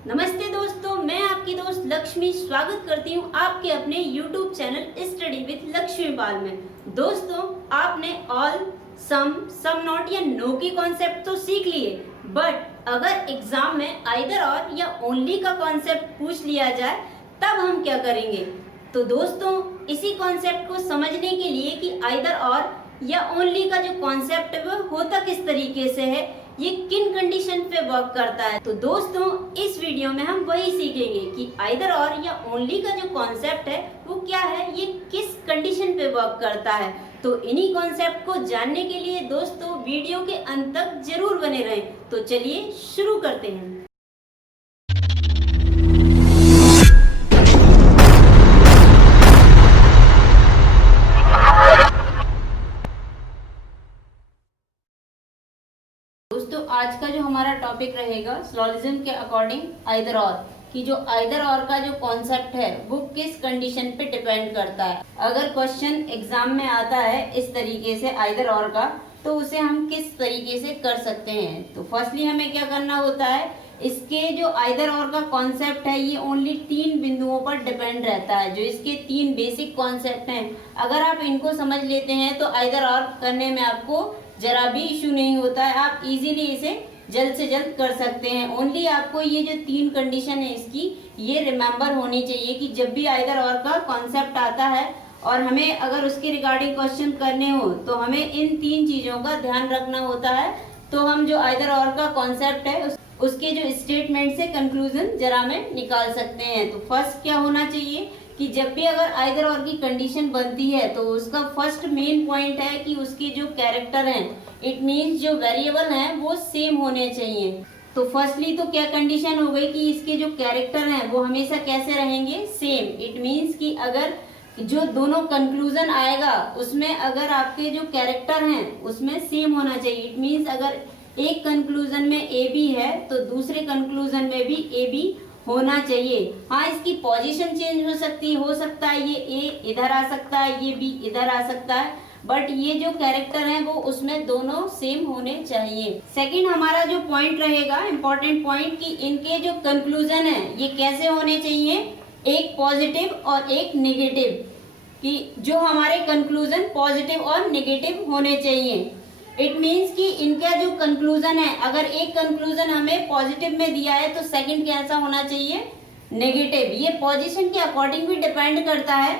नमस्ते दोस्तों, मैं आपकी दोस्त लक्ष्मी स्वागत करती हूँ आपके अपने YouTube channel study with Lakshmi Pal में। दोस्तों, आपने ऑल, सम नॉट या नो की कॉन्सेप्ट तो सीख लिए, बट अगर एग्जाम में आइदर और या ओनली का कॉन्सेप्ट पूछ लिया जाए तब हम क्या करेंगे। तो दोस्तों, इसी कॉन्सेप्ट को समझने के लिए कि आइदर और या ओनली का जो कॉन्सेप्ट है वो होता किस तरीके से है, ये किन कंडीशन पे वर्क करता है। तो दोस्तों, इस वीडियो में हम वही सीखेंगे कि आइदर और या ओनली का जो कॉन्सेप्ट है वो क्या है, ये किस कंडीशन पे वर्क करता है। तो इन्हीं कॉन्सेप्ट को जानने के लिए दोस्तों वीडियो के अंत तक जरूर बने रहें। तो चलिए शुरू करते हैं। दोस्तों, आज का जो हमारा टॉपिक रहेगा सिलोजिज्म के अकॉर्डिंग आइदर और, कि जो आइदर और का जो कॉन्सेप्ट है वो किस कंडीशन पे डिपेंड करता है। अगर क्वेश्चन एग्जाम में आता है इस तरीके से आइदर और का, तो उसे हम किस तरीके से कर सकते हैं। तो फर्स्टली हमें क्या करना होता है, इसके जो आइदर और का कॉन्सेप्ट है ये ओनली 3 बिंदुओं पर डिपेंड रहता है। जो इसके 3 बेसिक कॉन्सेप्ट हैं, अगर आप इनको समझ लेते हैं तो आइदर और करने में आपको जरा भी इशू नहीं होता है, आप इजीली इसे जल्द से जल्द कर सकते हैं। ओनली आपको ये जो 3 कंडीशन है इसकी ये रिमेंबर होनी चाहिए कि जब भी आइदर और का कॉन्सेप्ट आता है और हमें अगर उसके रिगार्डिंग क्वेश्चन करने हो तो हमें इन 3 चीजों का ध्यान रखना होता है। तो हम जो आइदर और का कॉन्सेप्ट है उसके जो स्टेटमेंट से कंक्लूजन जरा में निकाल सकते हैं। तो फर्स्ट क्या होना चाहिए कि जब भी अगर आइदर और की कंडीशन बनती है तो उसका फर्स्ट मेन पॉइंट है कि उसके जो कैरेक्टर हैं, इट मींस जो वेरिएबल हैं वो सेम होने चाहिए। तो फर्स्टली तो क्या कंडीशन हो गई कि इसके जो कैरेक्टर हैं वो हमेशा कैसे रहेंगे, सेम। इट मींस कि अगर जो दोनों कंक्लूजन आएगा उसमें अगर आपके जो कैरेक्टर हैं उसमें सेम होना चाहिए। इट मींस अगर एक कंक्लूजन में ए बी है तो दूसरे कंक्लूजन में भी ए बी होना चाहिए। हाँ, इसकी पोजीशन चेंज हो सकता है, ये ए इधर आ सकता है, ये बी इधर आ सकता है, बट ये जो कैरेक्टर है वो उसमें दोनों सेम होने चाहिए। सेकंड हमारा जो पॉइंट रहेगा, इंपॉर्टेंट पॉइंट, कि इनके जो कंक्लूजन है ये कैसे होने चाहिए, एक पॉजिटिव और एक नेगेटिव, कि जो हमारे कंक्लूजन पॉजिटिव और नेगेटिव होने चाहिए। इट मीन्स कि इनका जो कंक्लूजन है, अगर एक कंक्लूजन हमें पॉजिटिव में दिया है तो सेकंड कैसा होना चाहिए, नेगेटिव। ये पोजीशन के अकॉर्डिंग भी डिपेंड करता है।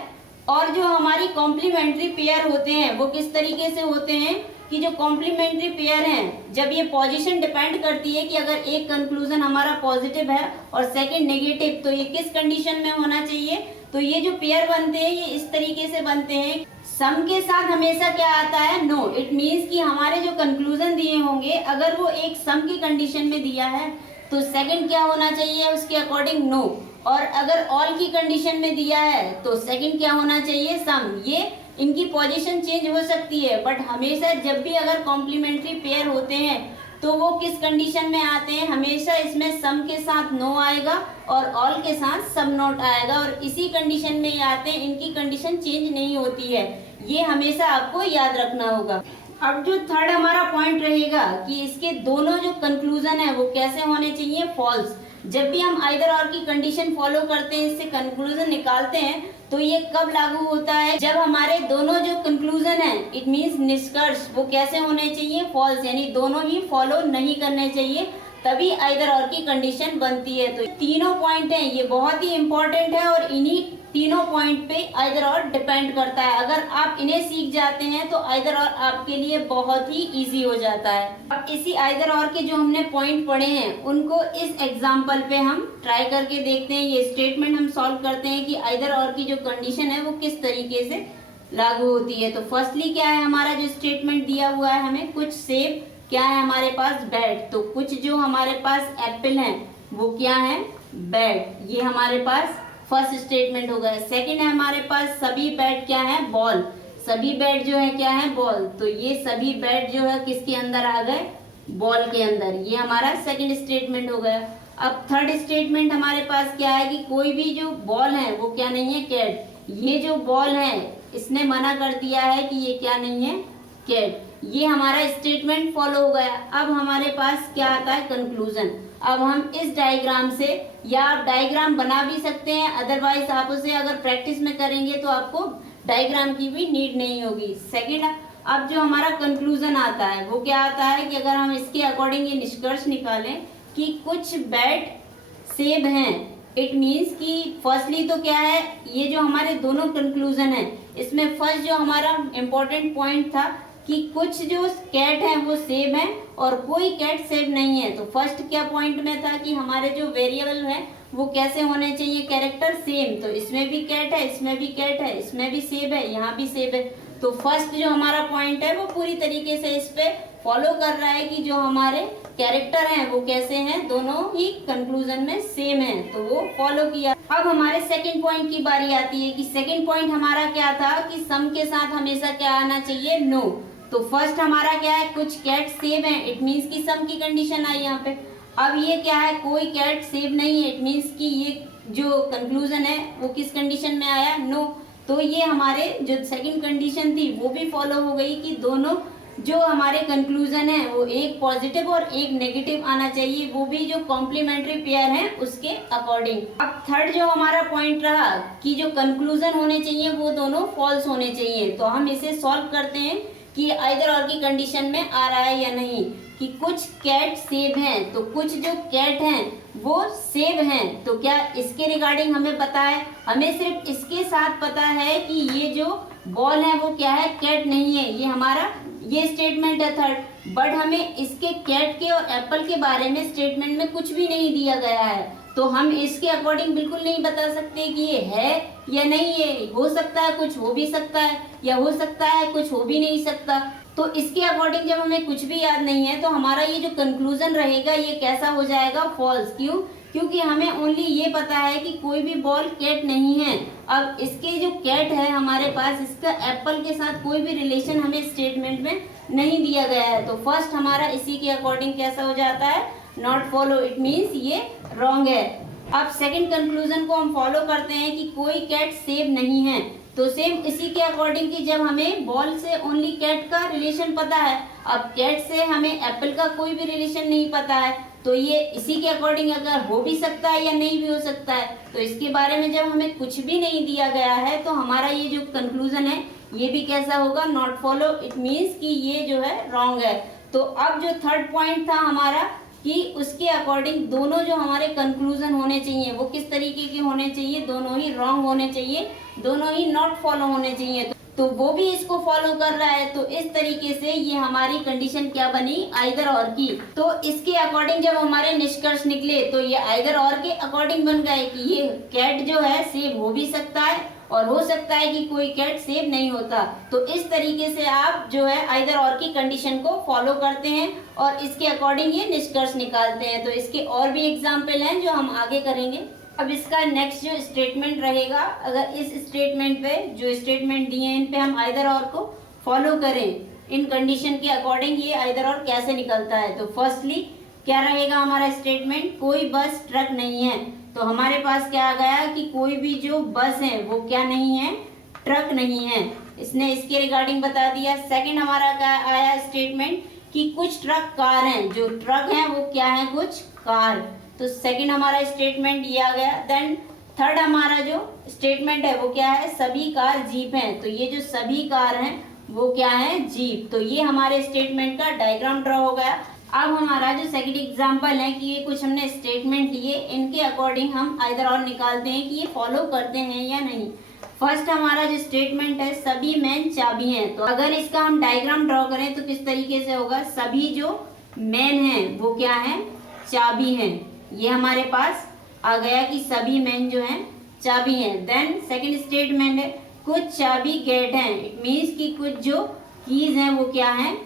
और जो हमारी कॉम्प्लीमेंट्री पेयर होते हैं वो किस तरीके से होते हैं कि जो कॉम्प्लीमेंट्री पेयर हैं, जब ये पोजीशन डिपेंड करती है कि अगर एक कंक्लूजन हमारा पॉजिटिव है और सेकंड नेगेटिव, तो ये किस कंडीशन में होना चाहिए। तो ये जो पेयर बनते हैं ये इस तरीके से बनते हैं, सम के साथ हमेशा क्या आता है, नो। इट मींस कि हमारे जो कंक्लूजन दिए होंगे अगर वो एक सम की कंडीशन में दिया है तो सेकंड क्या होना चाहिए उसके अकॉर्डिंग, नो। और अगर ऑल की कंडीशन में दिया है तो सेकंड क्या होना चाहिए, सम। ये इनकी पोजीशन चेंज हो सकती है, बट हमेशा जब भी अगर कॉम्प्लीमेंट्री पेयर होते हैं तो वो किस कंडीशन में आते हैं, हमेशा इसमें सम के साथ नो आएगा और ऑल के साथ सम नॉट आएगा, और इसी कंडीशन में ये आते हैं। इनकी कंडीशन चेंज नहीं होती है, ये हमेशा आपको याद रखना होगा। अब जो थर्ड हमारा पॉइंट रहेगा कि इसके दोनों जो कंक्लूजन है वो कैसे होने चाहिए, फॉल्स। जब भी हम आइदर और की कंडीशन फॉलो करते हैं, इससे कंक्लूजन निकालते हैं, तो ये कब लागू होता है, जब हमारे दोनों जो कंक्लूजन है, इट मींस निष्कर्ष, वो कैसे होने चाहिए, फॉल्स, यानी दोनों ही फॉलो नहीं करने चाहिए, तभी आइदर और की कंडीशन बनती है। तो तीनों पॉइंट हैं ये बहुत ही इंपॉर्टेंट है और इन्हीं तीनों पॉइंट पे आइदर और डिपेंड करता है। अगर आप इन्हें सीख जाते हैं तो आइदर और आपके लिए बहुत ही इजी हो जाता है। अब इसी आइदर और के जो हमने पॉइंट पढ़े हैं उनको इस एग्जांपल पे हम ट्राई करके देखते हैं। ये स्टेटमेंट हम सॉल्व करते हैं कि आइदर और की जो कंडीशन है वो किस तरीके से लागू होती है। तो फर्स्टली क्या है, हमारा जो स्टेटमेंट दिया हुआ है, हमें कुछ सेब, क्या है हमारे पास, बैट। तो कुछ जो हमारे पास एप्पल है वो क्या है, बैट। ये हमारे पास फर्स्ट स्टेटमेंट हो गया। सेकंड है हमारे पास सभी बैट क्या है, बॉल। सभी बैट जो है क्या है, बॉल। तो ये सभी बैट जो है किसके अंदर आ गए, बॉल के अंदर। ये हमारा सेकंड स्टेटमेंट हो गया। अब थर्ड स्टेटमेंट हमारे पास क्या है कि कोई भी जो बॉल है वो क्या नहीं है, कैट। ये जो बॉल है इसने मना कर दिया है कि ये क्या नहीं है, कैट। ये हमारा स्टेटमेंट फॉलो हो गया। अब हमारे पास क्या आता है, कंक्लूजन। अब हम इस डायग्राम से, या आप डायग्राम बना भी सकते हैं, अदरवाइज आप उसे अगर प्रैक्टिस में करेंगे तो आपको डायग्राम की भी नीड नहीं होगी। सेकेंड, अब जो हमारा कंक्लूजन आता है वो क्या आता है कि अगर हम इसके अकॉर्डिंग ये निष्कर्ष निकालें कि कुछ बैट सेब हैं, इट मीन्स कि फर्स्टली तो क्या है, ये जो हमारे दोनों कंक्लूजन है इसमें फर्स्ट जो हमारा इम्पोर्टेंट पॉइंट था कि कुछ जो कैट हैं वो सेब हैं और कोई कैट सेब नहीं है। तो फर्स्ट क्या पॉइंट में था कि हमारे जो वेरिएबल है वो कैसे होने चाहिए, कैरेक्टर सेम। तो इसमें भी कैट है, इसमें भी कैट है, इसमें भी सेब है, यहाँ भी सेब है। तो फर्स्ट जो हमारा पॉइंट है वो पूरी तरीके से इस पे फॉलो कर रहा है कि जो हमारे कैरेक्टर हैं वो कैसे हैं, दोनों ही कंक्लूजन में सेम है, तो वो फॉलो किया। अब हमारे सेकंड पॉइंट की बारी आती है कि सेकंड पॉइंट हमारा क्या था कि सम के साथ हमेशा क्या आना चाहिए, नो। तो फर्स्ट हमारा क्या है, कुछ कैट सेब है, इट मीन्स की सम की कंडीशन आई यहाँ पे। अब ये क्या है, कोई कैट सेब नहीं है, इट मीन्स की ये जो कंक्लूजन है वो किस कंडीशन में आया, नो। तो ये हमारे जो सेकंड कंडीशन थी वो भी फॉलो हो गई कि दोनों जो हमारे कंक्लूजन है वो एक पॉजिटिव और एक नेगेटिव आना चाहिए, वो भी जो कॉम्प्लीमेंट्री पेयर है उसके अकॉर्डिंग। अब थर्ड जो हमारा पॉइंट रहा कि जो कंक्लूजन होने चाहिए वो दोनों फॉल्स होने चाहिए। तो हम इसे सॉल्व करते हैं कि आइदर और की कंडीशन में आ रहा है या नहीं, कि कुछ कैट सेब हैं, तो कुछ जो कैट हैं वो सेब हैं। तो क्या इसके रिगार्डिंग हमें पता है, हमें सिर्फ इसके साथ पता है कि ये जो बॉल है वो क्या है, कैट नहीं है, ये हमारा ये स्टेटमेंट है थर्ड। बट हमें इसके कैट के और एप्पल के बारे में स्टेटमेंट में कुछ भी नहीं दिया गया है, तो हम इसके अकॉर्डिंग बिल्कुल नहीं बता सकते कि ये है या नहीं है। हो सकता है कुछ हो भी सकता है, या हो सकता है कुछ हो भी नहीं सकता। तो इसके अकॉर्डिंग जब हमें कुछ भी याद नहीं है तो हमारा ये जो कंक्लूजन रहेगा ये कैसा हो जाएगा, फॉल्स। क्यों? क्योंकि हमें ओनली ये पता है कि कोई भी बॉल कैट नहीं है। अब इसके जो कैट है हमारे पास, इसका एप्पल के साथ कोई भी रिलेशन हमें स्टेटमेंट में नहीं दिया गया है। तो फर्स्ट हमारा इसी के अकॉर्डिंग कैसा हो जाता है, नॉट फॉलो, इट मीन्स ये रॉन्ग है। अब सेकंड कंक्लूजन को हम फॉलो करते हैं कि कोई कैट सेब नहीं है। तो सेम इसी के अकॉर्डिंग कि जब हमें बॉल से ओनली कैट का रिलेशन पता है, अब कैट से हमें एप्पल का कोई भी रिलेशन नहीं पता है, तो ये इसी के अकॉर्डिंग अगर हो भी सकता है या नहीं भी हो सकता है। तो इसके बारे में जब हमें कुछ भी नहीं दिया गया है तो हमारा ये जो कंक्लूजन है ये भी कैसा होगा, नॉट फॉलो, इट मीन्स कि ये जो है रॉन्ग है। तो अब जो थर्ड पॉइंट था हमारा कि उसके अकॉर्डिंग दोनों जो हमारे कंक्लूजन होने चाहिए वो किस तरीके के होने चाहिए, दोनों ही रॉन्ग होने चाहिए, दोनों ही नॉट फॉलो होने चाहिए। तो वो भी इसको फॉलो कर रहा है। तो इस तरीके से ये हमारी कंडीशन क्या बनी, आइदर और की। तो इसके अकॉर्डिंग जब हमारे निष्कर्ष निकले तो ये आइदर और के अकॉर्डिंग बन गए कि ये कैट जो है सेब हो भी सकता है और हो सकता है कि कोई कैट सेब नहीं होता। तो इस तरीके से आप जो है आइदर और की कंडीशन को फॉलो करते हैं और इसके अकॉर्डिंग ये निष्कर्ष निकालते हैं। तो इसके और भी एग्जाम्पल हैं जो हम आगे करेंगे। अब इसका नेक्स्ट जो स्टेटमेंट रहेगा, अगर इस स्टेटमेंट पे जो स्टेटमेंट दिए हैं इन पे हम आइदर और को फॉलो करें, इन कंडीशन के अकॉर्डिंग ये आइदर और कैसे निकलता है। तो फर्स्टली क्या रहेगा हमारा स्टेटमेंट, कोई बस ट्रक नहीं है। तो हमारे पास क्या आ गया कि कोई भी जो बस है वो क्या नहीं है, ट्रक नहीं है, इसने इसके रिगार्डिंग बता दिया। सेकंड हमारा क्या आया स्टेटमेंट कि कुछ ट्रक कार हैं, जो ट्रक हैं वो क्या है, कुछ कार। तो सेकंड हमारा स्टेटमेंट ये आ गया। देन थर्ड हमारा जो स्टेटमेंट है वो क्या है, सभी कार जीप हैं। तो ये जो सभी कार हैं वो क्या है, जीप। तो ये हमारे स्टेटमेंट का डायग्राम ड्रॉ हो गया। अब हमारा जो सेकंड एग्जांपल है कि ये कुछ हमने स्टेटमेंट लिए, इनके अकॉर्डिंग हम आइदर और निकालते हैं कि ये फॉलो करते हैं या नहीं। फर्स्ट हमारा जो स्टेटमेंट है, सभी मैन चाबी हैं। तो अगर इसका हम डायग्राम ड्रॉ करें तो किस तरीके से होगा, सभी जो मैन हैं वो क्या है, चाबी हैं। ये हमारे पास आ गया कि सभी मैन जो हैं चाबी हैं। देन सेकंड स्टेटमेंट है, कुछ चाबी गेट हैं। इट मीन्स कि कुछ जो कीज हैं वो क्या हैं,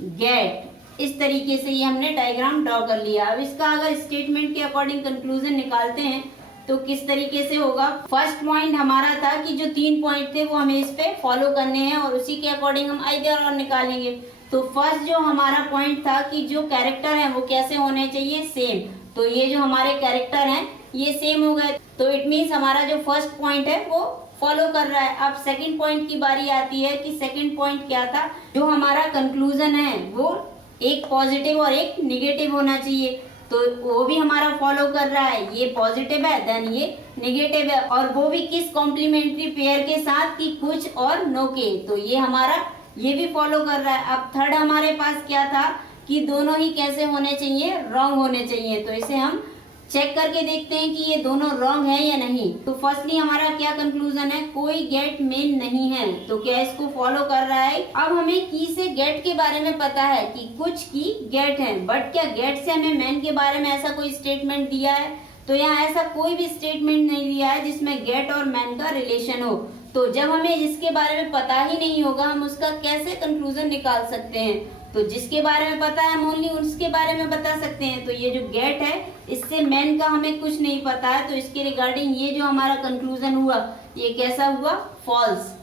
गेट। इस तरीके से ये हमने डायग्राम ड्रॉ कर लिया। अब इसका अगर स्टेटमेंट के अकॉर्डिंग कंक्लूजन निकालते हैं तो किस तरीके से होगा। फर्स्ट पॉइंट हमारा था कि जो 3 पॉइंट थे वो हमें इस पे फॉलो करने हैं और उसी के अकॉर्डिंग हम आइदर और निकालेंगे। तो फर्स्ट जो हमारा पॉइंट था कि जो कैरेक्टर है वो कैसे होने चाहिए, सेम। तो ये जो हमारे कैरेक्टर हैं ये सेम हो गए। तो इट मीन्स हमारा जो फर्स्ट पॉइंट है वो फॉलो कर रहा है। अब सेकंड पॉइंट की बारी आती है कि सेकंड पॉइंट क्या था, जो हमारा कंक्लूजन है वो एक पॉजिटिव और एक निगेटिव होना चाहिए। तो वो भी हमारा फॉलो कर रहा है, ये पॉजिटिव है, देन ये नेगेटिव है, और वो भी किस कॉम्प्लीमेंट्री पेयर के साथ कि कुछ और नो के, तो ये हमारा ये भी फॉलो कर रहा है। अब थर्ड हमारे पास क्या था कि दोनों ही कैसे होने चाहिए, रॉन्ग होने चाहिए। तो इसे हम चेक करके देखते हैं कि ये दोनों रॉन्ग है या नहीं। तो फर्स्टली हमारा क्या कंक्लूजन है, कोई गेट मेन नहीं है, तो क्या इसको फॉलो कर रहा है। अब हमें की से गेट के बारे में पता है कि कुछ की गेट है, बट क्या गेट से हमें मैन के बारे में ऐसा कोई स्टेटमेंट दिया है, तो यहाँ ऐसा कोई भी स्टेटमेंट नहीं दिया है जिसमें गेट और मैन का रिलेशन हो। तो जब हमें जिसके बारे में पता ही नहीं होगा, हम उसका कैसे कंक्लूजन निकाल सकते हैं। तो जिसके बारे में पता है हम ओनली उसके बारे में बता सकते हैं। तो ये जो गेट है इससे मैन का हमें कुछ नहीं पता है, तो इसके रिगार्डिंग ये जो हमारा कंक्लूजन हुआ ये कैसा हुआ, फॉल्स।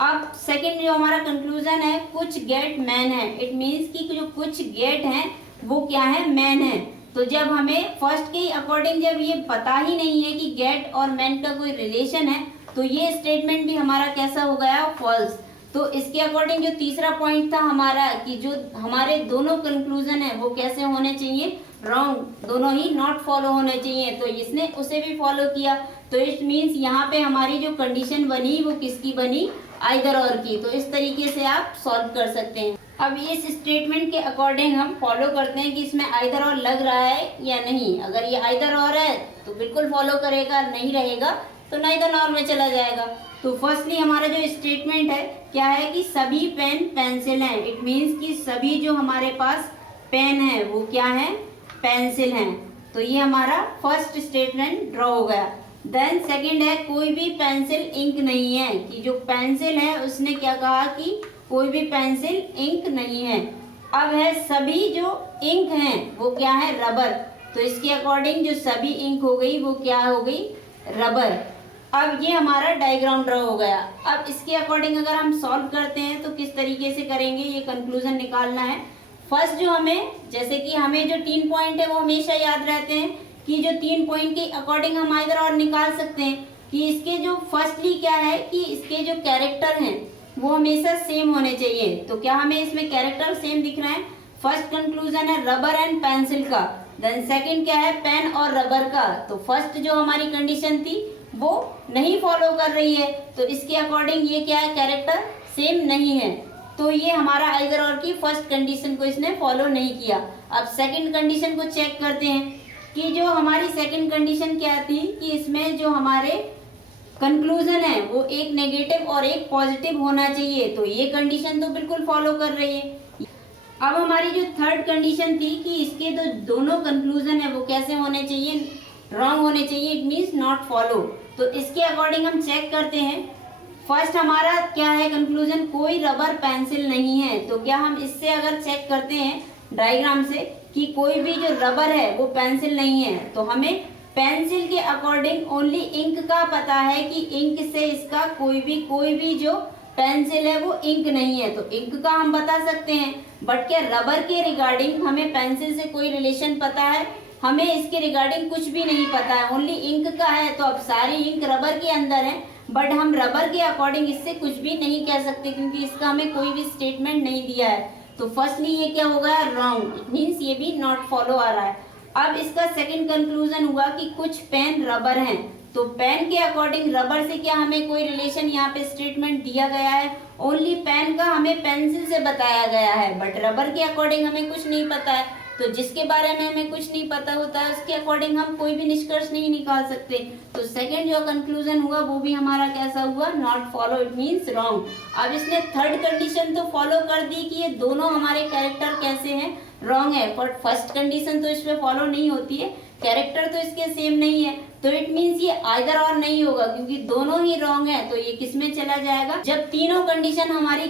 अब सेकंड जो हमारा कंक्लूजन है, कुछ गेट मैन है, इट मीन्स कि जो कुछ गेट हैं वो क्या है, मैन है। तो जब हमें फर्स्ट के अकॉर्डिंग जब ये पता ही नहीं है कि गेट और मैन का कोई रिलेशन है, तो ये स्टेटमेंट भी हमारा कैसा हो गया, फॉल्स। तो इसके अकॉर्डिंग जो तीसरा पॉइंट था हमारा कि जो हमारे दोनों कंक्लूजन है वो कैसे होने चाहिए, रॉन्ग, दोनों ही नॉट फॉलो होने चाहिए। तो इसने उसे भी फॉलो किया, तो इट मीन्स यहाँ पे हमारी जो कंडीशन बनी वो किसकी बनी, आइदर और की। तो इस तरीके से आप सॉल्व कर सकते हैं। अब इस स्टेटमेंट के अकॉर्डिंग हम फॉलो करते हैं कि इसमें आइदर और लग रहा है या नहीं। अगर ये आइदर और है तो बिल्कुल फॉलो करेगा, नहीं रहेगा तो नाइदर नॉर में चला जाएगा। तो फर्स्टली हमारा जो स्टेटमेंट है क्या है कि सभी पेन पेंसिल हैं, इट मीन्स कि सभी जो हमारे पास पेन है वो क्या है, पेंसिल हैं। तो ये हमारा फर्स्ट स्टेटमेंट ड्रॉ हो गया। देन सेकंड है, कोई भी पेंसिल इंक नहीं है, कि जो पेंसिल है उसने क्या कहा कि कोई भी पेंसिल इंक नहीं है। अब है सभी जो इंक हैं वो क्या है, रबर। तो इसके अकॉर्डिंग जो सभी इंक हो गई वो क्या हो गई, रबर। अब ये हमारा डायग्राम ड्रॉ हो गया। अब इसके अकॉर्डिंग अगर हम सॉल्व करते हैं तो किस तरीके से करेंगे, ये कंक्लूजन निकालना है। फर्स्ट जो हमें, जैसे कि हमें जो 3 पॉइंट है वो हमेशा याद रहते हैं कि जो 3 पॉइंट के अकॉर्डिंग हम आइदर और निकाल सकते हैं कि इसके जो फर्स्टली क्या है कि इसके जो कैरेक्टर हैं वो हमेशा सेम होने चाहिए। तो क्या हमें इसमें कैरेक्टर सेम दिख रहे हैं। फर्स्ट कंक्लूजन है रबर एंड पेंसिल का। देन सेकंड क्या है, पेन और रबर का। तो फर्स्ट जो हमारी कंडीशन थी वो नहीं फॉलो कर रही है, तो इसके अकॉर्डिंग ये क्या है, कैरेक्टर सेम नहीं है। तो ये हमारा आइदर और की फर्स्ट कंडीशन को इसने फॉलो नहीं किया। अब सेकंड कंडीशन को चेक करते हैं कि जो हमारी सेकंड कंडीशन क्या थी कि इसमें जो हमारे कंक्लूजन है वो एक नेगेटिव और एक पॉजिटिव होना चाहिए। तो ये कंडीशन तो बिल्कुल फॉलो कर रही है। अब हमारी जो थर्ड कंडीशन थी कि इसके तो दोनों कंक्लूजन है वो कैसे होने चाहिए, रॉन्ग होने चाहिए, इट मीन्स नॉट फॉलो। तो इसके अकॉर्डिंग हम चेक करते हैं। फर्स्ट हमारा क्या है कंक्लूजन, कोई रबर पेंसिल नहीं है। तो क्या हम इससे अगर चेक करते हैं डायग्राम से कि कोई भी जो रबर है वो पेंसिल नहीं है, तो हमें पेंसिल के अकॉर्डिंग ओनली इंक का पता है कि इंक से इसका कोई भी जो पेंसिल है वो इंक नहीं है, तो इंक का हम बता सकते हैं। बट क्या रबर के रिगार्डिंग हमें पेंसिल से कोई रिलेशन पता है, हमें इसके रिगार्डिंग कुछ भी नहीं पता है, ओनली इंक का है। तो अब सारी इंक रबर के अंदर है, बट हम रबर के अकॉर्डिंग इससे कुछ भी नहीं कह सकते क्योंकि इसका हमें कोई भी स्टेटमेंट नहीं दिया है। तो फर्स्टली ये क्या होगा, रॉन्ग, इट मीन्स ये भी नॉट फॉलो आ रहा है। अब इसका सेकंड कंक्लूजन हुआ कि कुछ पेन रबर हैं। तो पेन के अकॉर्डिंग रबर से क्या हमें कोई रिलेशन यहाँ पे स्टेटमेंट दिया गया है, ओनली पेन का हमें पेंसिल से बताया गया है, बट रबर के अकॉर्डिंग हमें कुछ नहीं पता है। तो जिसके बारे में हमें कुछ नहीं पता होता है उसके अकॉर्डिंग हम कोई भी निष्कर्ष नहीं निकाल सकते। तो सेकंड जो कंक्लूजन हुआ वो भी हमारा कैसा हुआ, not follow, it means wrong. अब इसने थर्ड कंडीशन तो फॉलो कर दी कि ये दोनों हमारे कैरेक्टर कैसे हैं, रॉन्ग है, बट फर्स्ट कंडीशन तो इस पे फॉलो नहीं होती है, कैरेक्टर तो इसके सेम नहीं है। तो इट मीन्स ये आइदर और नहीं होगा क्योंकि दोनों ही रॉन्ग है। तो ये किस में चला जाएगा, जब तीनों कंडीशन हमारी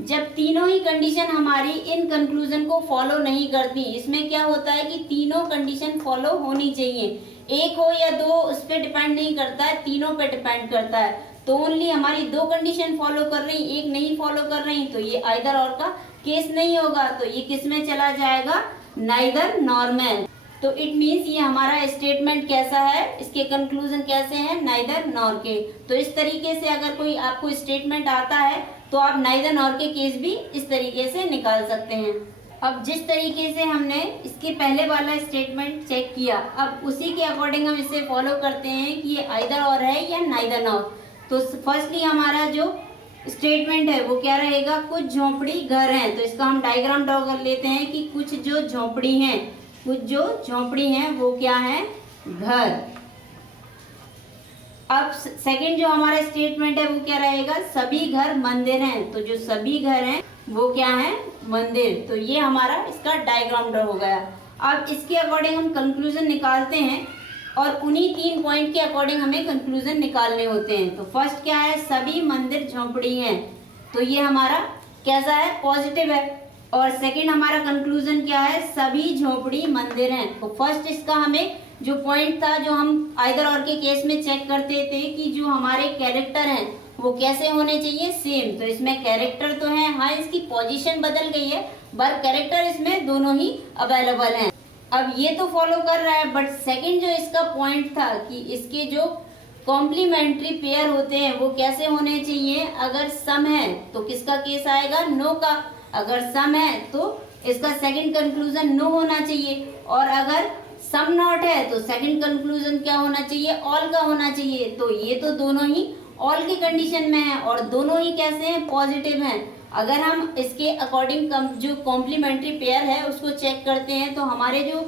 जब तीनों ही कंडीशन हमारी इन कंक्लूजन को फॉलो नहीं करती। इसमें क्या होता है कि तीनों कंडीशन फॉलो होनी चाहिए, एक हो या दो उस पर डिपेंड नहीं करता है, तीनों पे डिपेंड करता है। तो ओनली हमारी 2 कंडीशन फॉलो कर रही, एक नहीं फॉलो कर रही, तो ये आइदर और का केस नहीं होगा। तो ये किस में चला जाएगा, नाइदर नॉर में। तो इट मीन्स ये हमारा स्टेटमेंट कैसा है, इसके कंक्लूजन कैसे हैं, नाइदर नॉर के। तो इस तरीके से अगर कोई आपको स्टेटमेंट आता है तो आप नाइदर नॉर के केस भी इस तरीके से निकाल सकते हैं। अब जिस तरीके से हमने इसके पहले वाला स्टेटमेंट चेक किया, अब उसी के अकॉर्डिंग हम इसे फॉलो करते हैं कि ये आइदर और है या नाइदर नॉर। तो फर्स्टली हमारा जो स्टेटमेंट है वो क्या रहेगा, कुछ झोपड़ी घर हैं। तो इसका हम डायग्राम ड्रॉ कर लेते हैं कि कुछ जो झोपड़ी हैं, कुछ जो झोपड़ी हैं वो क्या है, घर। अब सेकंड जो हमारा स्टेटमेंट है वो क्या रहेगा, सभी घर मंदिर हैं। तो जो सभी घर हैं वो क्या है, मंदिर। तो ये हमारा इसका डायग्राम ड्रॉ हो गया। अब इसके अकॉर्डिंग हम कंक्लूजन निकालते हैं और उन्हीं 3 पॉइंट के अकॉर्डिंग हमें कंक्लूजन निकालने होते हैं। तो फर्स्ट क्या है, सभी मंदिर झोपड़ी हैं। तो ये हमारा कैसा है, पॉजिटिव है। और सेकंड हमारा कंक्लूजन क्या है, सभी झोपड़ी मंदिर हैं। तो फर्स्ट इसका हमें जो पॉइंट था, जो हम आइदर और के केस में चेक करते थे कि जो हमारे कैरेक्टर हैं वो कैसे होने चाहिए, सेम। तो इसमें कैरेक्टर तो है, हाँ इसकी पोजीशन बदल गई है, पर कैरेक्टर इसमें दोनों ही अवेलेबल हैं। अब ये तो फॉलो कर रहा है, बट सेकंड जो इसका पॉइंट था कि इसके जो कॉम्प्लीमेंट्री पेयर होते हैं वो कैसे होने चाहिए। अगर सम है तो किसका केस आएगा, नो का। अगर सम है तो इसका सेकंड कंक्लूजन नो होना चाहिए। और अगर सम नॉट है तो सेकंड कंक्लूजन क्या होना चाहिए, ऑल का होना चाहिए। तो ये तो दोनों ही ऑल की कंडीशन में है और दोनों ही कैसे हैं, पॉजिटिव हैं। अगर हम इसके अकॉर्डिंग जो कॉम्प्लीमेंट्री पेयर है उसको चेक करते हैं तो हमारे जो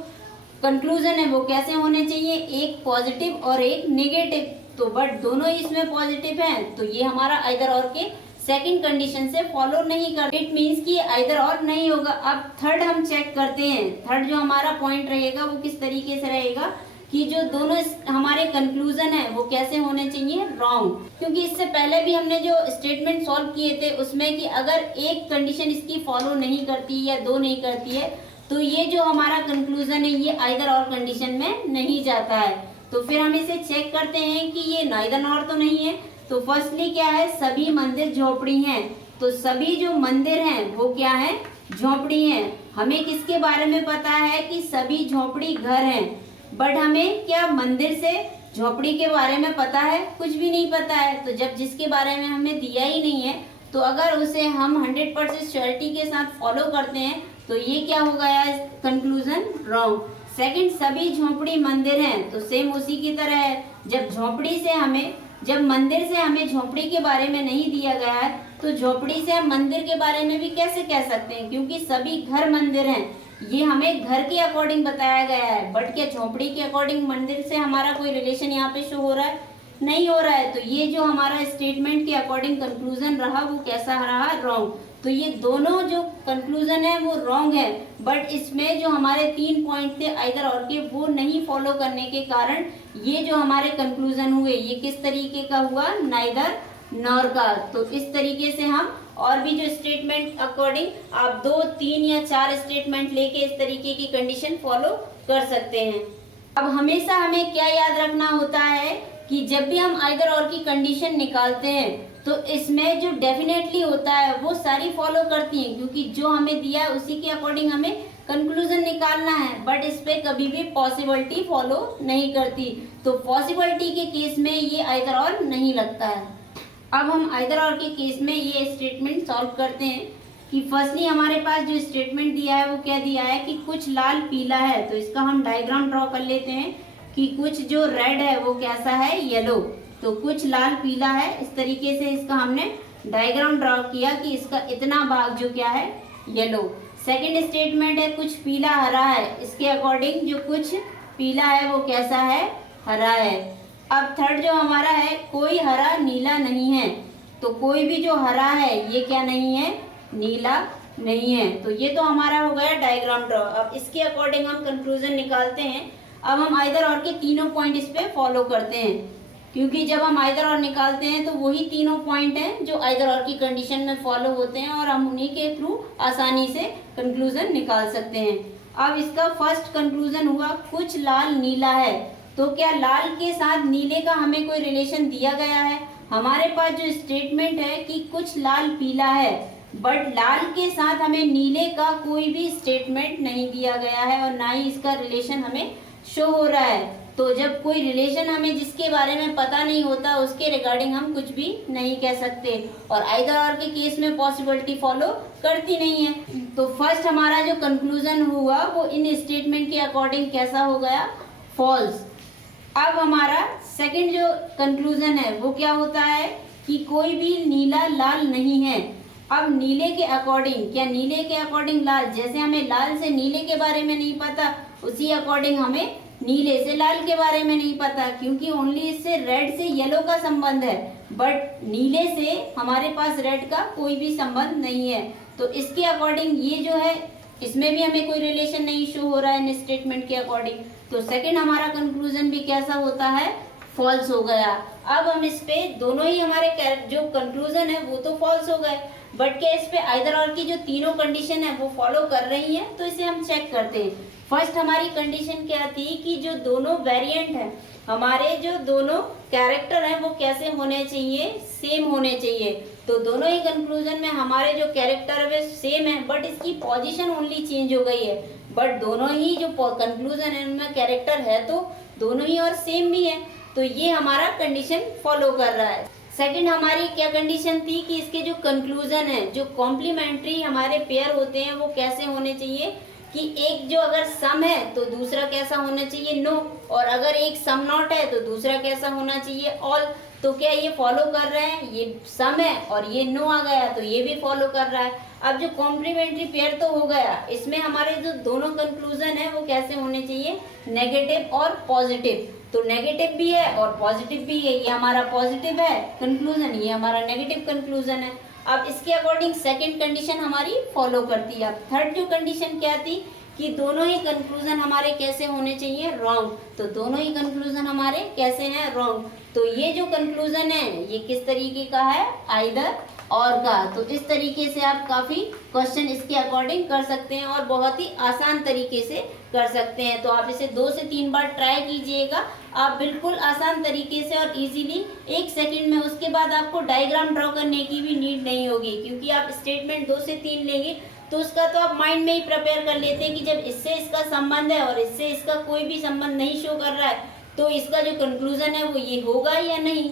कंक्लूजन है वो कैसे होने चाहिए, एक पॉजिटिव और एक नेगेटिव। तो बट दोनों ही इसमें पॉजिटिव हैं, तो ये हमारा आइदर और के सेकंड कंडीशन से फॉलो नहीं कर, इट मींस कि आइदर और नहीं होगा। अब थर्ड हम चेक करते हैं। थर्ड जो हमारा पॉइंट रहेगा वो किस तरीके से रहेगा कि जो दोनों हमारे कंक्लूजन है वो कैसे होने चाहिए, रॉन्ग। क्योंकि इससे पहले भी हमने जो स्टेटमेंट सॉल्व किए थे उसमें कि अगर एक कंडीशन इसकी फॉलो नहीं करती या दो नहीं करती है तो ये जो हमारा कंक्लूजन है ये आइदर और कंडीशन में नहीं जाता है। तो फिर हम इसे चेक करते हैं कि ये नाइदर नॉर तो नहीं है। तो फर्स्टली क्या है, सभी मंदिर झोपड़ी हैं। तो सभी जो मंदिर हैं वो क्या है, झोपड़ी हैं। हमें किसके बारे में पता है कि सभी झोपड़ी घर हैं, बट हमें क्या मंदिर से झोपड़ी के बारे में पता है, कुछ भी नहीं पता है। तो जब जिसके बारे में हमें दिया ही नहीं है तो अगर उसे हम 100% श्योरिटी के साथ फॉलो करते हैं तो ये क्या हो गया, कंक्लूजन रॉन्ग। सेकंड, सभी झोपड़ी मंदिर हैं। तो सेम उसी की तरह है, जब मंदिर से हमें झोपड़ी के बारे में नहीं दिया गया है तो झोपड़ी से हम मंदिर के बारे में भी कैसे कह सकते हैं, क्योंकि सभी घर मंदिर हैं। ये हमें घर के अकॉर्डिंग बताया गया है, बट क्या झोपड़ी के अकॉर्डिंग मंदिर से हमारा कोई रिलेशन यहाँ पे शो हो रहा है, नहीं हो रहा है। तो ये जो हमारा स्टेटमेंट के अकॉर्डिंग कंक्लूजन रहा वो कैसा रहा, रॉन्ग। तो ये दोनों जो कंक्लूजन है वो रॉन्ग है, बट इसमें जो हमारे 3 पॉइंट थे आइदर और के वो नहीं फॉलो करने के कारण ये जो हमारे कंक्लूजन हुए ये किस तरीके का हुआ, नाइदर नॉर का। तो इस तरीके से हम और भी जो स्टेटमेंट अकॉर्डिंग आप 2, 3 या 4 स्टेटमेंट लेके इस तरीके की कंडीशन फॉलो कर सकते हैं। अब हमेशा हमें क्या याद रखना होता है कि जब भी हम आइदर और की कंडीशन निकालते हैं तो इसमें जो डेफिनेटली होता है वो सारी फॉलो करती हैं, क्योंकि जो हमें दिया है उसी के अकॉर्डिंग हमें कंक्लूजन निकालना है, बट इस पे कभी भी पॉसिबिलिटी फॉलो नहीं करती। तो पॉसिबिलिटी के केस में ये आइदर और नहीं लगता है। अब हम आइदर और के केस में ये स्टेटमेंट सॉल्व करते हैं कि फर्स्टली हमारे पास जो स्टेटमेंट दिया है वो क्या दिया है कि कुछ लाल पीला है। तो इसका हम डायग्राम ड्रॉ कर लेते हैं कि कुछ जो रेड है वो कैसा है, येलो। तो कुछ लाल पीला है, इस तरीके से इसका हमने डायग्राम ड्रॉ किया कि इसका इतना भाग जो क्या है, येलो। सेकंड स्टेटमेंट है कुछ पीला हरा है, इसके अकॉर्डिंग जो कुछ पीला है वो कैसा है, हरा है। अब थर्ड जो हमारा है कोई हरा नीला नहीं है। तो कोई भी जो हरा है ये क्या नहीं है, नीला नहीं है। तो ये तो हमारा हो गया डायग्राम ड्रॉ। अब इसके अकॉर्डिंग हम कंक्लूजन निकालते हैं। अब हम आइदर और के तीनों पॉइंट इस पे फॉलो करते हैं, क्योंकि जब हम आइदर और निकालते हैं तो वही तीनों पॉइंट हैं जो आइदर और की कंडीशन में फॉलो होते हैं और हम उन्हीं के थ्रू आसानी से कंक्लूजन निकाल सकते हैं। अब इसका फर्स्ट कंक्लूजन हुआ कुछ लाल नीला है। तो क्या लाल के साथ नीले का हमें कोई रिलेशन दिया गया है? हमारे पास जो स्टेटमेंट है कि कुछ लाल पीला है, बट लाल के साथ हमें नीले का कोई भी स्टेटमेंट नहीं दिया गया है और ना ही इसका रिलेशन हमें शो हो रहा है। तो जब कोई रिलेशन हमें जिसके बारे में पता नहीं होता उसके रिगार्डिंग हम कुछ भी नहीं कह सकते, और आइदर और के केस में पॉसिबिलिटी फॉलो करती नहीं है। तो फर्स्ट हमारा जो कंक्लूजन हुआ वो इन स्टेटमेंट के अकॉर्डिंग कैसा हो गया, फॉल्स। अब हमारा सेकंड जो कंक्लूजन है वो क्या होता है कि कोई भी नीला लाल नहीं है। अब नीले के अकॉर्डिंग, क्या नीले के अकॉर्डिंग लाल, जैसे हमें लाल से नीले के बारे में नहीं पता उसी अकॉर्डिंग हमें नीले से लाल के बारे में नहीं पता, क्योंकि ओनली इससे रेड से येलो का संबंध है, बट नीले से हमारे पास रेड का कोई भी संबंध नहीं है। तो इसके अकॉर्डिंग ये जो है इसमें भी हमें कोई रिलेशन नहीं शो हो रहा है इन स्टेटमेंट के अकॉर्डिंग। तो सेकंड हमारा कंक्लूजन भी कैसा होता है, फॉल्स हो गया। अब हम इस पे दोनों ही हमारे जो कंक्लूजन है वो तो फॉल्स हो गए, बट क्या इस पे आइदर और की जो तीनों कंडीशन है वो फॉलो कर रही है, तो इसे हम चेक करते हैं। फर्स्ट हमारी कंडीशन क्या थी कि जो दोनों वेरिएंट है, हमारे जो दोनों कैरेक्टर हैं वो कैसे होने चाहिए, सेम होने चाहिए। तो दोनों ही कंक्लूजन में हमारे जो कैरेक्टर है वे सेम है, बट इसकी पोजीशन ओनली चेंज हो गई है। बट दोनों ही जो कंक्लूजन है उनमें कैरेक्टर है तो दोनों ही और सेम भी है, तो ये हमारा कंडीशन फॉलो कर रहा है। सेकंड हमारी क्या कंडीशन थी कि इसके जो कंक्लूजन है, जो कॉम्प्लीमेंट्री हमारे पेयर होते हैं वो कैसे होने चाहिए, कि एक जो अगर सम है तो दूसरा कैसा होना चाहिए, नो, और अगर एक सम नॉट है तो दूसरा कैसा होना चाहिए, ऑल। तो क्या ये फॉलो कर रहे हैं, ये सम है और ये नो आ गया तो ये भी फॉलो कर रहा है। अब जो कॉम्प्लीमेंट्री पेयर तो हो गया, इसमें हमारे जो दोनों कंक्लूजन है वो कैसे होने चाहिए, नेगेटिव और पॉजिटिव। तो नेगेटिव भी है और पॉजिटिव भी है, ये हमारा पॉजिटिव है कंक्लूजन, ये हमारा नेगेटिव कंक्लूजन है। अब इसके अकॉर्डिंग सेकंड कंडीशन हमारी फॉलो करती है। अब थर्ड जो कंडीशन क्या थी कि दोनों ही कंक्लूजन हमारे कैसे होने चाहिए, रॉन्ग। तो दोनों ही कंक्लूजन हमारे कैसे हैं, रॉन्ग। तो ये जो कंक्लूजन है ये किस तरीके का है, आइदर और का। तो इस तरीके से आप काफी क्वेश्चन इसके अकॉर्डिंग कर सकते हैं और बहुत ही आसान तरीके से कर सकते हैं। तो आप इसे 2 से 3 बार ट्राई कीजिएगा, आप बिल्कुल आसान तरीके से और इजीली 1 सेकंड में। उसके बाद आपको डायग्राम ड्रॉ करने की भी नीड नहीं होगी, क्योंकि आप स्टेटमेंट 2 से 3 लेंगे तो उसका तो आप माइंड में ही प्रिपेयर कर लेते हैं कि जब इससे इसका संबंध है और इससे इसका कोई भी संबंध नहीं शो कर रहा है तो इसका जो कंक्लूजन है वो ये होगा या नहीं।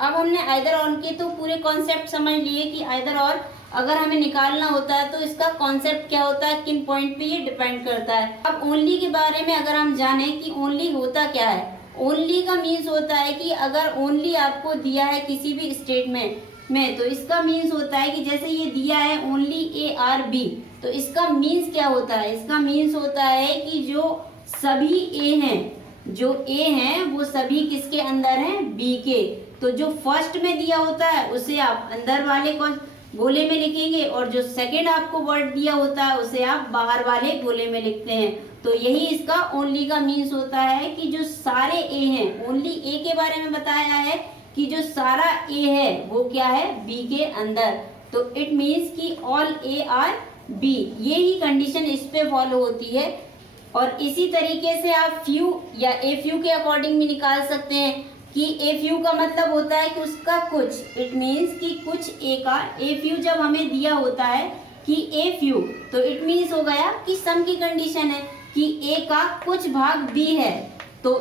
अब हमने आइदर और के तो पूरे कॉन्सेप्ट समझ लिए कि आइदर और अगर हमें निकालना होता है तो इसका कॉन्सेप्ट क्या होता है, किन पॉइंट पे ये डिपेंड करता है। अब ओनली के बारे में अगर हम जाने कि ओनली होता क्या है, ओनली का मीन्स होता है कि अगर ओनली आपको दिया है किसी भी स्टेटमेंट में तो इसका मीन्स होता है कि जैसे ये दिया है ओनली ए आर बी, तो इसका मीन्स क्या होता है, इसका मीन्स होता है कि जो सभी ए हैं, जो ए हैं वो सभी किसके अंदर हैं, बी के। तो जो फर्स्ट में दिया होता है उसे आप अंदर वाले गोले में लिखेंगे और जो सेकंड आपको वर्ड दिया होता है उसे आप बाहर वाले गोले में लिखते हैं। तो यही इसका ओनली का मीन्स होता है कि जो सारे ए हैं, ओनली ए के बारे में बताया है कि जो सारा ए है वो क्या है, बी के अंदर। तो इट मीन्स कि ऑल ए आर बी, ये ही कंडीशन इस पे फॉलो होती है। और इसी तरीके से आप फ्यू या ए फ्यू के अकॉर्डिंग भी निकाल सकते हैं कि ए फ्यू का मतलब होता है कि उसका कुछ, इट मीन्स कि कुछ ए का, ए फ्यू जब हमें दिया होता है कि ए फ्यू तो इट मीन्स हो गया कि सम की कंडीशन है कि ए का कुछ भाग बी है। तो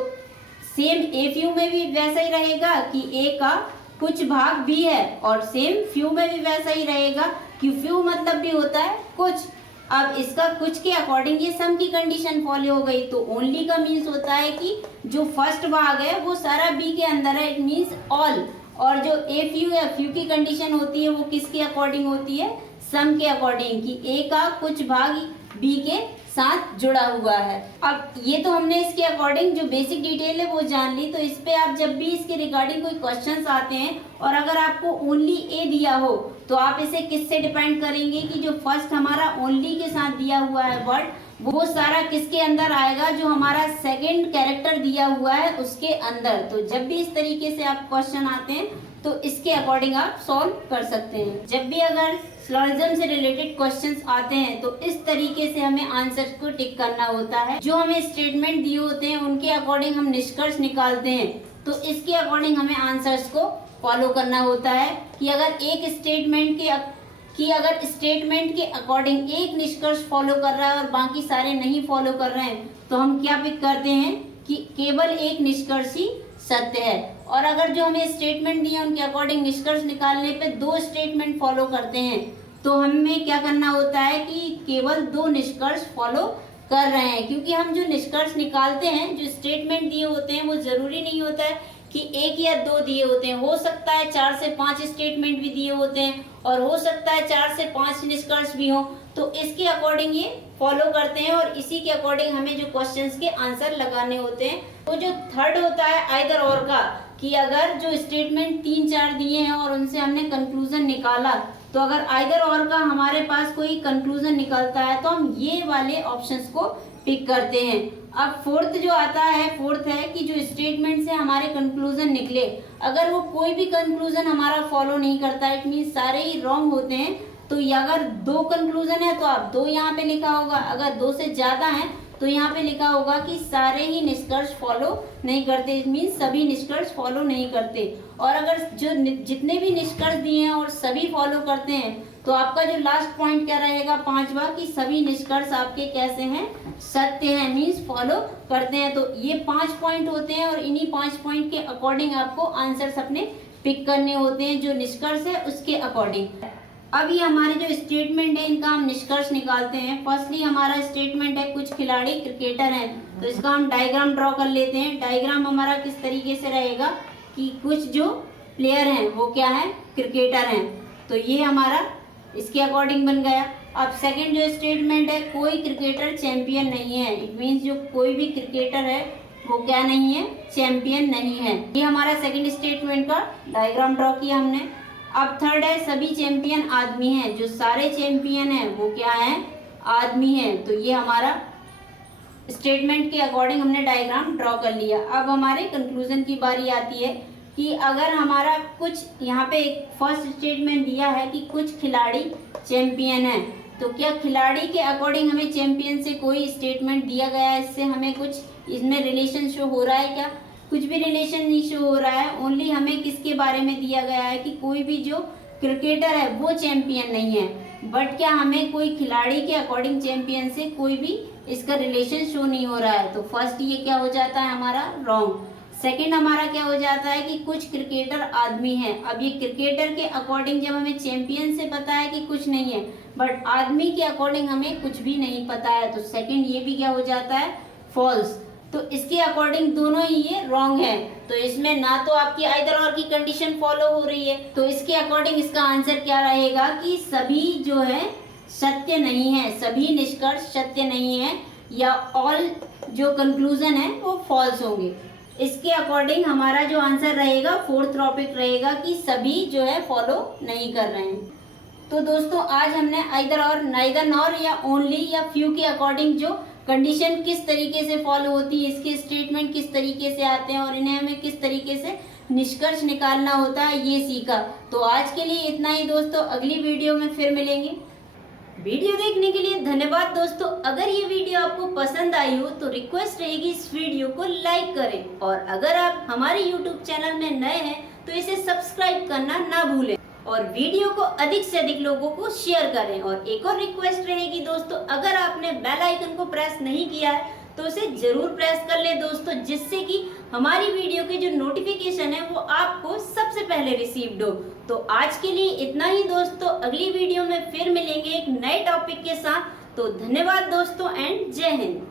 सेम ए फ्यू में भी वैसा ही रहेगा कि ए का कुछ भाग बी है और सेम फ्यू में भी वैसा ही रहेगा कि फ्यू मतलब भी होता है कुछ। अब इसका कुछ के अकॉर्डिंग ये सम की कंडीशन फॉलो हो गई। तो ओनली का मीन्स होता है कि जो फर्स्ट भाग है वो सारा बी के अंदर है, इट मीन्स ऑल। और जो ए फ्यू या फ्यू की कंडीशन होती है वो किसके अकॉर्डिंग होती है, सम के अकॉर्डिंग, कि ए का कुछ भाग बी के साथ जुड़ा हुआ है। अब ये तो हमने इसके अकॉर्डिंग जो बेसिक डिटेल है वो जान ली। तो इस पे आप जब भी इसके रिगार्डिंग कोई क्वेश्चंस आते हैं और अगर आपको ओनली ए दिया हो तो आप इसे किससे डिपेंड करेंगे कि जो फर्स्ट हमारा ओनली के साथ दिया हुआ है वर्ड वो सारा किसके अंदर आएगा, जो हमारा सेकंड कैरेक्टर दिया हुआ है उसके अंदर। तो जब भी इस तरीके से आप क्वेश्चन आते हैं तो इसके अकॉर्डिंग आप सॉल्व कर सकते हैं। जब भी अगर सिलोजिज्म से रिलेटेड क्वेश्चंस आते हैं तो इस तरीके से हमें आंसर्स को टिक करना होता है। जो हमें स्टेटमेंट दिए होते हैं उनके अकॉर्डिंग हम निष्कर्ष निकालते हैं, तो इसके अकॉर्डिंग हमें आंसर्स को फॉलो करना होता है कि अगर एक स्टेटमेंट कि अगर स्टेटमेंट के अकॉर्डिंग एक निष्कर्ष फॉलो कर रहा है और बाकी सारे नहीं फॉलो कर रहे हैं तो हम क्या पिक करते हैं कि केवल एक निष्कर्ष ही सत्य है। और अगर जो हमें स्टेटमेंट दिए उनके अकॉर्डिंग निष्कर्ष निकालने पे दो स्टेटमेंट फॉलो करते हैं तो हमें क्या करना होता है कि केवल दो निष्कर्ष फॉलो कर रहे हैं, क्योंकि हम जो निष्कर्ष निकालते हैं, जो स्टेटमेंट दिए होते हैं, वो जरूरी नहीं होता है कि एक या दो दिए होते हैं। हो सकता है 4 से 5 स्टेटमेंट भी दिए होते हैं और हो सकता है 4 से 5 निष्कर्ष भी हो। तो इसके अकॉर्डिंग ये फॉलो करते हैं और इसी के अकॉर्डिंग हमें जो क्वेश्चंस के आंसर लगाने होते हैं। तो जो थर्ड होता है आइदर और का, कि अगर जो स्टेटमेंट 3-4 दिए हैं और उनसे हमने कंक्लूजन निकाला, तो अगर आइदर और का हमारे पास कोई कंक्लूजन निकलता है तो हम ये वाले ऑप्शंस को पिक करते हैं। अब फोर्थ जो आता है, फोर्थ है कि जो स्टेटमेंट से हमारे कंक्लूजन निकले, अगर वो कोई भी कंक्लूजन हमारा फॉलो नहीं करता, इट मीन सारे ही रॉन्ग होते हैं, तो अगर 2 कंक्लूजन है तो आप 2 यहाँ पे लिखा होगा, अगर 2 से ज्यादा है तो यहाँ पे लिखा होगा कि सारे ही निष्कर्ष फॉलो नहीं करते, इट मीन सभी निष्कर्ष फॉलो नहीं करते। और अगर जो जितने भी निष्कर्ष दिए हैं और सभी फॉलो करते हैं तो आपका जो लास्ट पॉइंट क्या रहेगा, 5वां, कि सभी निष्कर्ष आपके कैसे हैं, सत्य हैं, मीन्स फॉलो करते हैं। तो ये 5 पॉइंट होते हैं और इन्हीं 5 पॉइंट के अकॉर्डिंग आपको आंसर्स अपने पिक करने होते हैं, जो निष्कर्ष है उसके अकॉर्डिंग। अब ये हमारे जो स्टेटमेंट है इनका हम निष्कर्ष निकालते हैं। फर्स्टली हमारा स्टेटमेंट है कुछ खिलाड़ी क्रिकेटर हैं, तो इसका हम डायग्राम ड्रॉ कर लेते हैं। डायग्राम हमारा किस तरीके से रहेगा कि कुछ जो प्लेयर हैं वो क्या है, क्रिकेटर हैं, तो ये हमारा इसके अकॉर्डिंग बन गया। अब सेकंड जो स्टेटमेंट है, कोई क्रिकेटर चैंपियन नहीं है, इट मीन्स जो कोई भी क्रिकेटर है वो क्या नहीं है, चैंपियन नहीं है। ये हमारा सेकंड स्टेटमेंट का डायग्राम ड्रॉ किया हमने। अब थर्ड है सभी चैंपियन आदमी हैं, जो सारे चैंपियन हैं वो क्या है, आदमी हैं, तो ये हमारा स्टेटमेंट के अकॉर्डिंग हमने डायग्राम ड्रॉ कर लिया। अब हमारे कंक्लूजन की बारी आती है कि अगर हमारा कुछ यहाँ पे एक फर्स्ट स्टेटमेंट दिया है कि कुछ खिलाड़ी चैंपियन है, तो क्या खिलाड़ी के अकॉर्डिंग हमें चैंपियन से कोई स्टेटमेंट दिया गया है, इससे हमें कुछ इसमें रिलेशन शो हो रहा है क्या, कुछ भी रिलेशन नहीं शो हो रहा है। ओनली हमें किसके बारे में दिया गया है कि कोई भी जो क्रिकेटर है वो चैंपियन नहीं है, बट क्या हमें कोई खिलाड़ी के अकॉर्डिंग चैंपियन से कोई भी इसका रिलेशन शो नहीं हो रहा है। तो फर्स्ट ये क्या हो जाता है हमारा रॉन्ग। सेकंड हमारा क्या हो जाता है कि कुछ क्रिकेटर आदमी हैं। अब ये क्रिकेटर के अकॉर्डिंग जब हमें चैंपियन से पता है कि कुछ नहीं है, बट आदमी के अकॉर्डिंग हमें कुछ भी नहीं पता है, तो सेकंड ये भी क्या हो जाता है, फॉल्स। तो इसके अकॉर्डिंग दोनों ही ये रॉन्ग है, तो इसमें ना तो आपकी आइदर और की कंडीशन फॉलो हो रही है, तो इसके अकॉर्डिंग इसका आंसर क्या रहेगा कि सभी जो है सत्य नहीं है, सभी निष्कर्ष सत्य नहीं है, या ऑल जो कंक्लूजन है वो फॉल्स होंगे। इसके अकॉर्डिंग हमारा जो आंसर रहेगा फोर्थ टॉपिक रहेगा कि सभी जो है फॉलो नहीं कर रहे हैं। तो दोस्तों आज हमने आइदर और, नाइदर नॉर या ओनली या फ्यू के अकॉर्डिंग जो कंडीशन किस तरीके से फॉलो होती है, इसके स्टेटमेंट किस तरीके से आते हैं और इन्हें हमें किस तरीके से निष्कर्ष निकालना होता है, ये सीखा। तो आज के लिए इतना ही दोस्तों, अगली वीडियो में फिर मिलेंगे। वीडियो देखने के लिए धन्यवाद दोस्तों। अगर ये वीडियो आपको पसंद आई हो तो रिक्वेस्ट रहेगी इस वीडियो को लाइक करें, और अगर आप हमारे YouTube चैनल में नए हैं तो इसे सब्सक्राइब करना ना भूलें और वीडियो को अधिक से अधिक लोगों को शेयर करें। और एक और रिक्वेस्ट रहेगी दोस्तों, अगर आपने बेल आइकन को प्रेस नहीं किया है तो उसे जरूर प्रेस कर ले दोस्तों, जिससे कि हमारी वीडियो के जो नोटिफिकेशन है वो आपको सबसे पहले रिसीव्ड हो। तो आज के लिए इतना ही दोस्तों, अगली वीडियो में फिर मिलेंगे एक नए टॉपिक के साथ। तो धन्यवाद दोस्तों एंड जय हिंद।